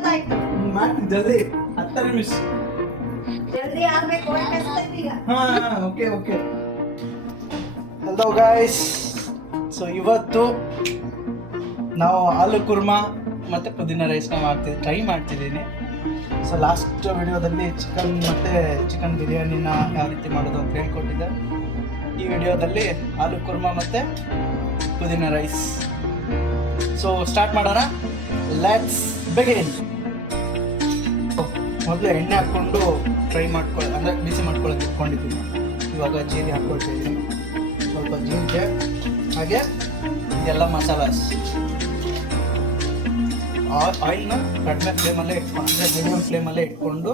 ಎಷ್ಟೊತ್ತಾಯ್ತು? ಮಾಡ್ತೀನಿ ಜಲ್ದಿ 10 ನಿಮಿಷ. ಜಲ್ದಿ ಆಗ್ಬೇಕು, ಹೊಟ್ಟೆ ಹಸ್ದೈತಿ ಈಗ. Okay okay. Hello guys, so ಇವತ್ತು ನಾವು ಆಲೂ ಕುರ್ಮಾ ಮತ್ತು ಪುದೀನ ರೈಸ್ನ ಟ್ರೈ ಮಾಡ್ತಿದ್ದೀನಿ. ಸೊ ಲಾಸ್ಟ್ ವಿಡಿಯೋದಲ್ಲಿ ಚಿಕನ್ ಮತ್ತು ಚಿಕನ್ ಬಿರಿಯಾನಿನ ಯಾವ ರೀತಿ ಮಾಡೋದು ಅಂತ ಹೇಳ್ಕೊಟ್ಟಿದ್ದೆ. ಈ ವಿಡಿಯೋದಲ್ಲಿ ಆಲೂ ಕುರ್ಮಾ ಮತ್ತು ಪುದೀನ ರೈಸ್. ಸೊ ಸ್ಟಾರ್ಟ್ ಮಾಡೋಣ, ಲೆಟ್ಸ್ ಬಿಗಿನ್. ಮೊದಲು ಎಣ್ಣೆ ಹಾಕ್ಕೊಂಡು ಫ್ರೈ ಅಂದರೆ ಬಿಸಿ ಮಾಡ್ಕೊಳ್ಳೋಕೆ ಇಟ್ಕೊಂಡಿದ್ದೀನಿ. ಇವಾಗ ಜೀರಿಗೆ ಹಾಕ್ಕೊಳ್ತಿದ್ದೀನಿ, ಸ್ವಲ್ಪ ಜೀರಿಗೆ, ಹಾಗೆ ಇದೆಲ್ಲ ಮಸಾಲಾಸ್. ಆಯಿಲ್ನ ಕಡಿಮೆ ಫ್ಲೇಮಲ್ಲೇ ಇಟ್ಕೊಂಡು, ಅಂದರೆ ಮೀಡಿಯಮ್ ಫ್ಲೇಮಲ್ಲೇ ಇಟ್ಕೊಂಡು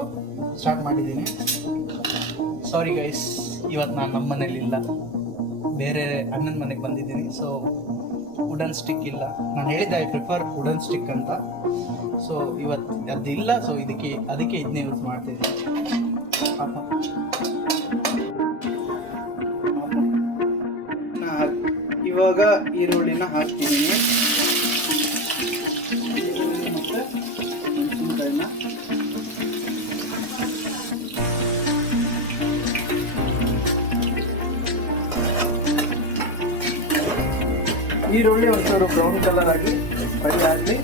ಸ್ಟಾರ್ಟ್ ಮಾಡಿದ್ದೀನಿ. ಸಾರಿ ಗೈಸ್, ಇವತ್ತು ನಾನು ನಮ್ಮ ಮನೇಲಿಲ್ಲ, ಬೇರೆ ಅಣ್ಣನ ಮನೆಗೆ ಬಂದಿದ್ದೀನಿ. ಸೊ ವುಡನ್ ಸ್ಟಿಕ್ ಇಲ್ಲ. ನಾನು ಹೇಳಿದ್ದೆ ಐ ಪ್ರಿಫರ್ ವುಡನ್ ಸ್ಟಿಕ್ ಅಂತ. ಸೊ ಇವತ್ತು ಅದಿಲ್ಲ, ಸೊ ಅದಕ್ಕೆ ಇದನ್ನೇ ಯೂಸ್ ಮಾಡ್ತಿದ್ದೀನಿ. ಇವಾಗ ಈರುಳ್ಳಿನ ಹಾಕ್ತಿದ್ದೀನಿ ಮತ್ತು ಮೆಣಸಿನ್ಕಾಯಿನ. ಈರುಳ್ಳಿ ಒಂಚೂರು ಬ್ರೌನ್ ಕಲರ್ ಆಗಿ ಫ್ರೈ ಆಗಲಿ.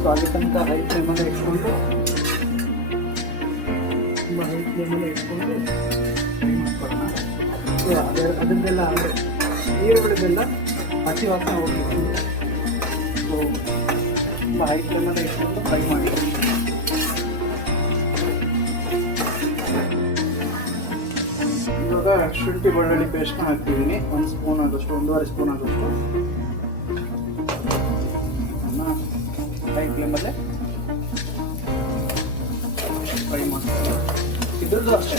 ಸೊ ಅದಕ್ಕೆ ತನಕ ಹೈ ಫ್ಲೇಮಲ್ಲೇ ಇಟ್ಕೊಂಡು, ತುಂಬ ಹೈ ಫ್ಲೇಮಲ್ಲೇ ಇಟ್ಕೊಂಡು ಫ್ರೈ ಮಾಡ್ಕೊಳ್ಳೋಣ. ಸೊ ಅದನ್ನೆಲ್ಲ ಅಂದರೆ ಈರುಳ್ಳಿದೆಲ್ಲ ಹಸಿ ವಾಸನೆ ಹೋಗ್ಬೇಕು. ಸೊ ತುಂಬ ಹೈ ಫ್ಲೇಮಲ್ಲೇ ಇಟ್ಕೊಂಡು ಫ್ರೈ ಮಾಡಿ. ಇವಾಗ ಶುಂಠಿ ಬೆಳ್ಳುಳ್ಳಿ ಪೇಸ್ಟ್ನ ಹಾಕ್ತಿದ್ದೀನಿ, 1 ಸ್ಪೂನ್ ಆಗೋಷ್ಟು, 1.5 ಸ್ಪೂನ್ ಆಗೋಷ್ಟು. ಹೈ ಫ್ಲೇಮಲ್ಲೇ ಫ್ರೈ ಮಾಡ್ತೀನಿ. ಇದ್ರದ್ದು ಅಷ್ಟೇ,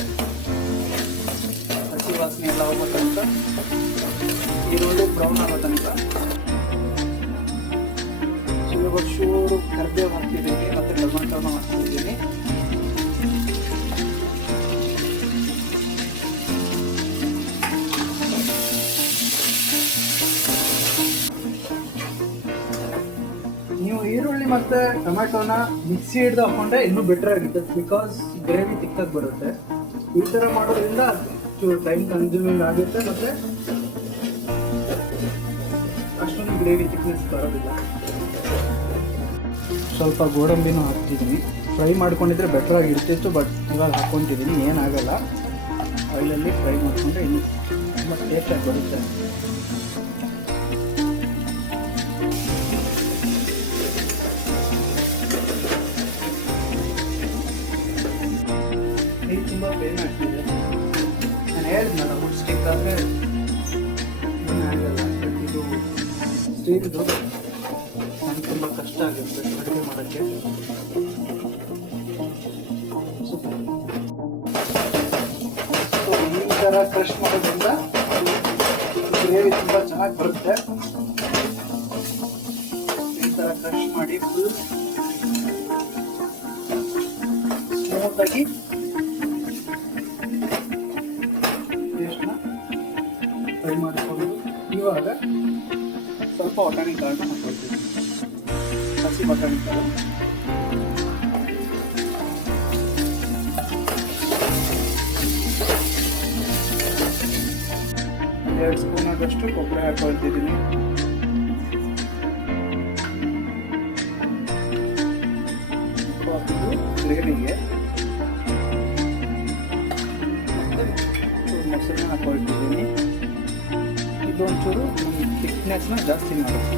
ಹಸಿ ವಾಸನೆ ಎಲ್ಲ ಹೋಗೋ ತನಕ, ಈರುಳ್ಳಿ ಬ್ರೌನ್ ಆಗೋ ತನಕ. ಇವಾಗ ಚೂರು ಕರಿಬೇವು ಹಾಕ್ತಿದ್ದೀನಿ ಮತ್ತು ಟೊಮೆಟೊನ ಹಾಕ್ತಿದ್ದೀನಿ. ನೀವು ಈರುಳ್ಳಿ ಮತ್ತು ಟೊಮೆಟೊನ ಮಿಕ್ಸಿ ಹಿಡ್ದು ಹಾಕೊಂಡ್ರೆ ಇನ್ನೂ ಬೆಟರ್ ಆಗುತ್ತೆ, ಬಿಕಾಸ್ ಗ್ರೇವಿ ತಿಕ್ಕಾಗಿ ಬರುತ್ತೆ. ಈ ಥರ ಮಾಡೋದ್ರಿಂದ ಚೂರು ಟೈಮ್ ಕನ್ಸ್ಯೂಮಿಂಗ್ ಆಗುತ್ತೆ ಮತ್ತು ಅಷ್ಟೊಂದು ಗ್ರೇವಿ ತಿಕ್ನೆಸ್ ಬರೋದಿಲ್ಲ. ಸ್ವಲ್ಪ ಗೋಡಂಬಿನೂ ಹಾಕ್ತಿದ್ದೀನಿ. ಫ್ರೈ ಮಾಡ್ಕೊಂಡಿದ್ರೆ ಬೆಟರ್ ಆಗಿರ್ತಿತ್ತು, ಬಟ್ ಇವಾಗ ಹಾಕ್ಕೊತಿದ್ದೀನಿ, ಏನಾಗಲ್ಲ. ಆಯಿಲಲ್ಲಿ ಫ್ರೈ ಮಾಡಿಕೊಂಡ್ರೆ ಇನ್ನೂ ತುಂಬ ಟೇಸ್ಟಾಗಿ ಬರುತ್ತೆ. ಇದು ತುಂಬ ಪೇನ್ ಆಗ್ತಿದೆ. ನಾನು ಹೇಳಿದ್ನಲ್ಲ, ವುಡ್ ಸ್ಟಿಕ್ ಆದರೆ ಏನಾಗಲ್ಲ. ಇದು ಸ್ಟೀಲ್ದು ನನಗೆ ತುಂಬ ಕಷ್ಟ ಆಗುತ್ತೆ ಅಡುಗೆ ಮಾಡೋಕ್ಕೆ. ಸೊ ಈ ಥರ ಕ್ರಷ್ ಮಾಡೋದ್ರಿಂದ ಗ್ರೇವಿ ತುಂಬ ಚೆನ್ನಾಗಿ ಬರುತ್ತೆ. ಈ ಥರ ಕ್ರಷ್ ಮಾಡಿ ಫುಲ್ ಸ್ಮೂತಾಗಿ ಪೇಸ್ಟ್ನ ಫ್ರೈ ಮಾಡಿಕೊಂಡು, ಇವಾಗ ಸ್ವಲ್ಪ ಬಟಾಣಿ ಕಾಳನ್ನ ಹಾಕ್ಕೊಳ್ತೀವಿ, ಹಸಿ ಬಟಾಣಿ ಕಾಳು. ಒಂದು 2 ಸ್ಪೂನ್ ಆದಷ್ಟು ಕೊಬ್ಬರಿ ಹಾಕ್ಕೊಳ್ತಿದ್ದೀನಿ. ಗ್ರೇವಿಗೆ ಮೊಸರನ್ನ ಹಾಕ್ಕೊಳ್ತಿದ್ದೀನಿ. ಇದೊಂಚೂರು ಥಿಕ್ನೆಸ್ನ ಜಾಸ್ತಿ ಮಾಡುತ್ತೆ.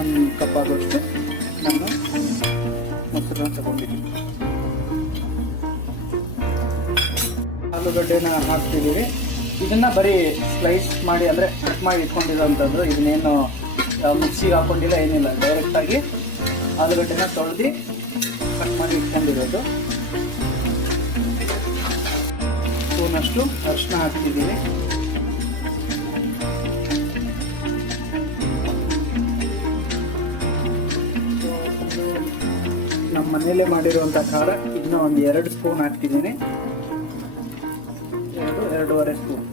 1 ಕಪ್ ಆಗೋಷ್ಟು ನಾನು ಮೊಸರನ್ನ ತಗೊಂಡಿದ್ದೀನಿ. ಆಲೂಗಡ್ಡೆನ ಹಾಕ್ತಿದ್ದೀವಿ. ಇದನ್ನು ಬರೀ ಸ್ಲೈಸ್ ಮಾಡಿ, ಅಂದರೆ ಕಟ್ ಮಾಡಿ ಇಟ್ಕೊಂಡಿರೋಂಥದ್ದು. ಇದನ್ನೇನು ಮಿಕ್ಸಿಗೆ ಹಾಕ್ಕೊಂಡಿಲ್ಲ, ಏನಿಲ್ಲ. ಡೈರೆಕ್ಟಾಗಿ ಆಲೂಗಡ್ಡೆನ ತೊಳೆದು ಕಟ್ ಮಾಡಿ ಇಟ್ಕೊಂಡಿರೋದು. ಸ್ಪೂನಷ್ಟು ಅರಿಶಿನ ಹಾಕ್ತಿದ್ದೀನಿ. ನಮ್ಮ ಮನೆಯಲ್ಲೇ ಮಾಡಿರುವಂಥ ಖಾರ, ಇದನ್ನ ಒಂದು 2 ಸ್ಪೂನ್ ಹಾಕ್ತಿದ್ದೀನಿ. 2-2.5 ಸ್ಪೂನ್.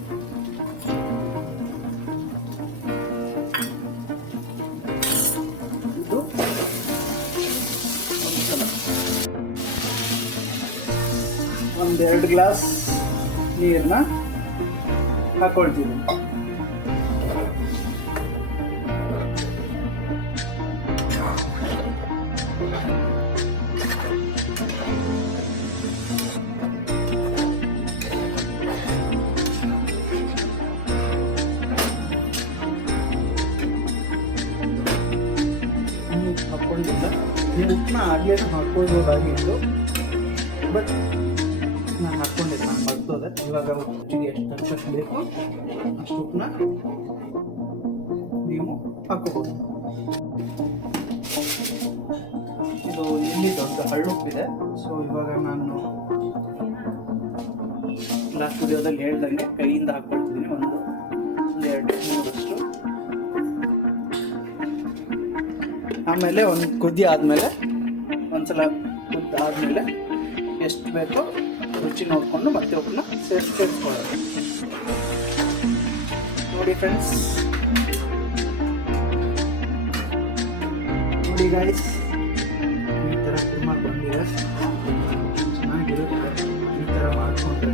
ಇದು ಒಂದು 2 ಗ್ಲಾಸ್ ನೀರನ್ನ ಹಾಕೊಳ್ತಿದ್ದೀನಿ. ಹಾಕ್ಕೊಂಡಿಲ್ಲ, ನೀವು ಉಪ್ಪನ್ನ ಆಗಲೇ ಹಾಕ್ಕೊಳ್ಬೋದಾಗಿತ್ತು, ಬಟ್ ನಾನು ಹಾಕ್ಕೊಂಡಿದ್ದೆ, ನಾನು ಬರ್ತದೆ. ಇವಾಗ ರುಚಿಗೆ ಎಷ್ಟು ಬೇಕು ಅಷ್ಟು ಉಪ್ಪನ್ನ ನೀವು ಹಾಕೋಬೋದು. ಇದು ಇಲ್ಲಿ ದೊಡ್ಡ ಹಳ್ಳುಪ್ಪಿದೆ. ಸೊ ಇವಾಗ ನಾನು ಲಾಸ್ಟ್ ವಿಡಿಯೋದಲ್ಲಿ ಹೇಳ್ದಂಗೆ ಕೈಯಿಂದ ಹಾಕ್ಕೊಳ್ತಿದ್ದೀನಿ. ಒಂದು 2-3 ಆಮೇಲೆ ಒಂದು ಕುದಿ ಆದಮೇಲೆ ಒಂದ್ಸಲ ಆದಮೇಲೆ ಎಷ್ಟು ಬೇಕೋ ರುಚಿ ನೋಡಿಕೊಂಡು ಮತ್ತೆ ಒಬ್ಬನ ಸೇರಿಸ್ಕೊಳ್ಳೋದು. ನೋಡಿ ಫ್ರೆಂಡ್ಸ್, ನೋಡಿ ಗೈಸ್, ಈ ಥರ ಕುರ್ಮಾ ಬಂದಿದೆ, ಚೆನ್ನಾಗಿರುತ್ತೆ. ಈ ಥರ ಮಾಡ್ಕೊಂಡ್ರೆ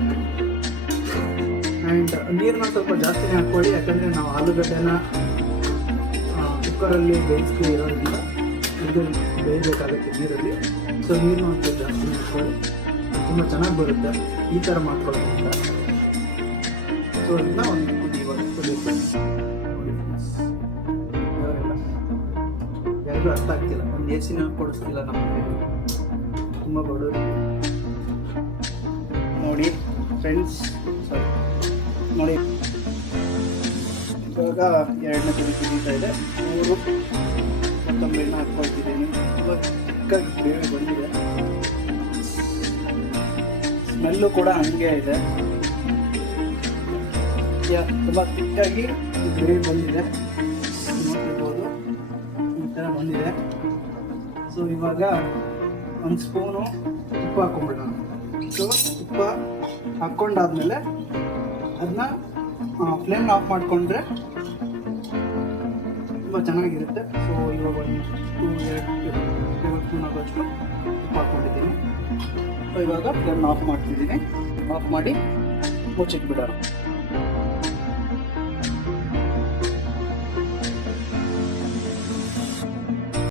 ಆ್ಯಂಡ್ ನೀರನ್ನ ಸ್ವಲ್ಪ ಜಾಸ್ತಿನೇ ಹಾಕ್ಕೊಳ್ಳಿ, ಯಾಕಂದರೆ ನಾವು ಆಲೂಗಡ್ಡೆನ ಕುಕ್ಕರಲ್ಲಿ ಬೇಯಿಸ್ತೀವಿ ಇರೋದ್ರಿಂದ ಇದು ಬೇಯಬೇಕಾಗುತ್ತೆ ನೀರಲ್ಲಿ. ಸೊ ನೀರನ್ನ ಒಂದು ಜಾಸ್ತಿ ಹಾಕ್ಕೊಳ್ಳಿ, ತುಂಬ ಚೆನ್ನಾಗಿ ಬರುತ್ತೆ ಈ ಥರ ಮಾಡ್ಕೊಳ್ಳೋದ್ರಿಂದ. ಸೊ ಇದನ್ನ ಒಂದು ಕುದಿಬೇಕು. ಯಾರಿಗೂ ಅರ್ಥ ಆಗ್ತಿಲ್ಲ, ಒಂದು ಎಸಿನ ಕೊಡಿಸ್ತಿಲ್ಲ ನಮಗೆ, ತುಂಬ ಬಡವರು. ನೋಡಿ ಫ್ರೆಂಡ್ಸ್, ನೋಡಿ ಇವಾಗ 2ನೇ ಕುದೀತಾ ಇದೆ. 3 ಕೊತ್ತಂಬರಿನ ಹಾಕ್ಕೊಳ್ತಿದ್ದೀನಿ. ಇವಾಗ ಚಿಕ್ಕಾಗಿ ಗ್ರೇವಿ ಬಂದಿದೆ, ಸ್ಮೆಲ್ಲು ಕೂಡ ಹಂಗೆ ಇದೆ. ತುಂಬ ಚಿಕ್ಕಾಗಿ ಗ್ರೇವಿ ಬಂದಿದೆ, ನೋಡ್ತಿರ್ಬೋದು ಈ ಥರ ಬಂದಿದೆ. ಸೊ ಇವಾಗ 1 ಸ್ಪೂನು ಉಪ್ಪು ಹಾಕ್ಕೊಂಬಿಡೋಣ. ಸೊ ಉಪ್ಪ ಹಾಕ್ಕೊಂಡಾದ್ಮೇಲೆ ಅದನ್ನ ಫ್ಲೇಮ್ನ ಆಫ್ ಮಾಡಿಕೊಂಡ್ರೆ ತುಂಬ ಚೆನ್ನಾಗಿರುತ್ತೆ. ಸೊ ಇವಾಗ ಒಂದು 2 ಟೇಬಲ್ ಸ್ಪೂನ್ ಆಗೋಷ್ಟು ಉಪ್ಪು ಹಾಕ್ಕೊಂಡಿದ್ದೀನಿ. ಸೊ ಇವಾಗ ಫ್ಲೇಮ್ನ ಆಫ್ ಮಾಡ್ತಿದ್ದೀನಿ. ಆಫ್ ಮಾಡಿ ಮುಚ್ಚಿಟ್ಬಿಡೋಣ.